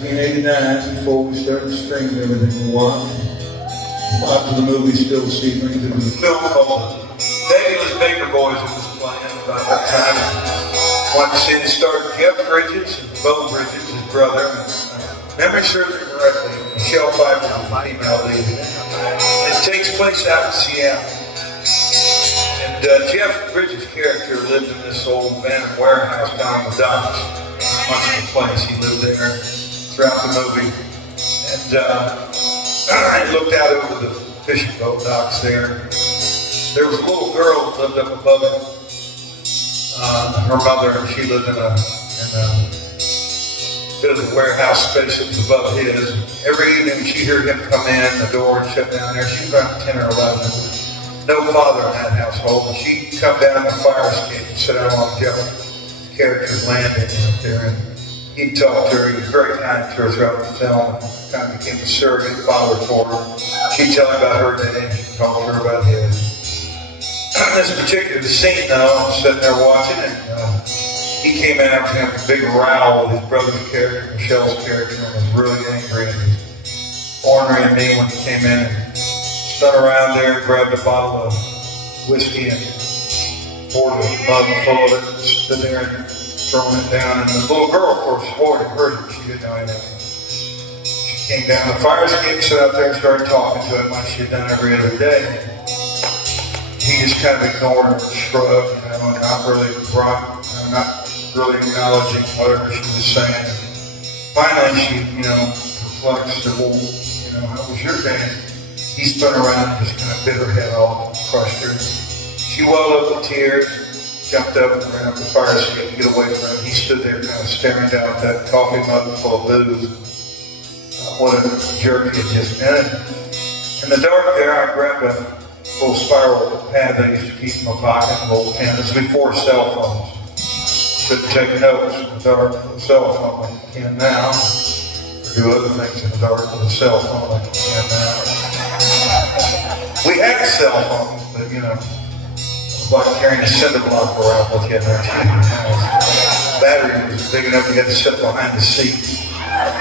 1989, before we started streaming everything we watched. Out to the movie Still Secret. It was a film called Fabulous Baker Boys that was playing about that time. Wanted to see it starred Jeff Bridges and Bo Bridges, his brother. Memory serves me correctly, Michelle Pfeiffer was the female lead. It takes place out in Seattle. And Jeff Bridges' character lived in this old abandoned warehouse down the docks. Much of the place. He lived there throughout the movie. And I looked out over the fishing boat docks there. There was a little girl that lived up above it. Her mother, and she lived in a bit of a warehouse space that was above his. Every evening she'd hear him come in, the door would shut down there. She was around 10 or 11. There was no father in that household. And she'd come down the fire escape and sit out on Jeff's character's landing up there. And he'd talk to her. He was very kind to her throughout the film. Kind of became a surrogate father for her. She'd tell him about her day, and she'd talk to her about his. This particular scene, though, I was sitting there watching, and he came out and had a big row with his brother's character, Michelle's character, and was really angry and ornery at me when he came in and spun around there and grabbed a bottle of whiskey and poured a mug full of it, stood there and throwing it down. And the little girl, of course, swore and heard it. She didn't know anything. She came down the fire escape, sat out there and started talking to him like she had done every other day. He just kind of ignored her and shrugged, and not really acknowledging whatever she was saying. And finally, she, perplexed, said, "Well, how was your day?" He spun around and just kind of bit her head off and crushed her. She welled up with tears, jumped up and ran up the fire escape to get away from him. He stood there kind of staring down at that coffee mug full of booze. What a jerk he had just been. In the dark there, I grabbed a little spiral pad that I used to keep in my pocket, a little pen. This was before cell phones. Couldn't take notes in the dark with a cell phone like you can now, or do other things in the dark with a cell phone like you can now. We had cell phones, but it was like carrying a cinder block around with you in there. The battery was big enough you had to sit behind the seat.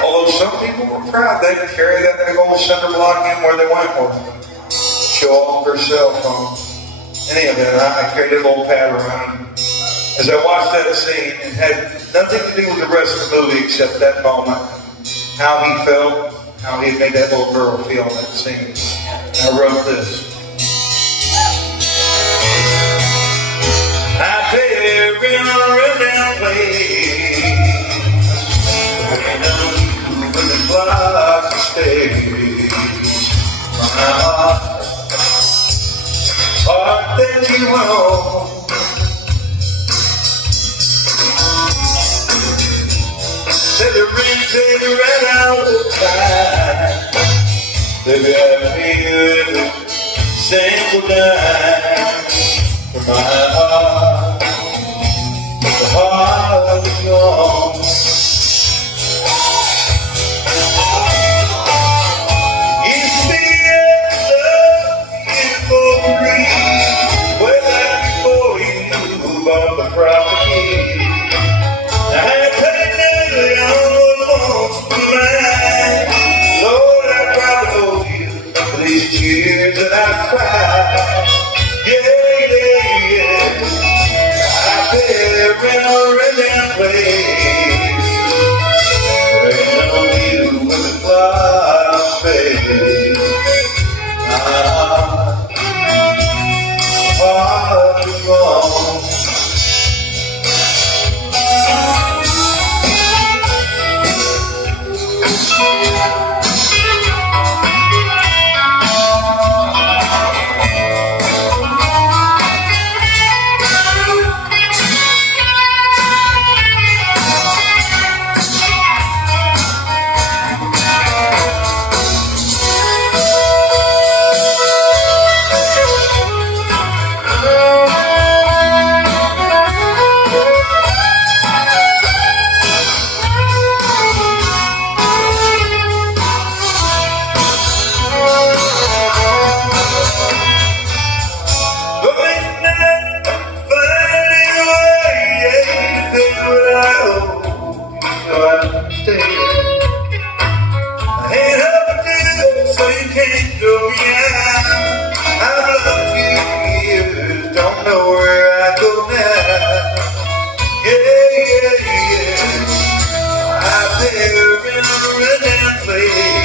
Although some people were proud, they'd carry that big old cinder block in where they went with them. Show off their cell phone. Any of that, I carried a little pad around. As I watched that scene, it had nothing to do with the rest of the movie except that moment, how he felt, how he had made that little girl feel in that scene. And I wrote this. Out there in a rundown place, when the clock stays, my heart that you own. Said the ring ran out of time. Baby, I feel the single dime for my heart. The heart is yours. Years that I cried, yeah. Out there in a rundown place. told me I've loved you for years, don't know where I go now. Yeah, yeah, yeah. I've been in a red place.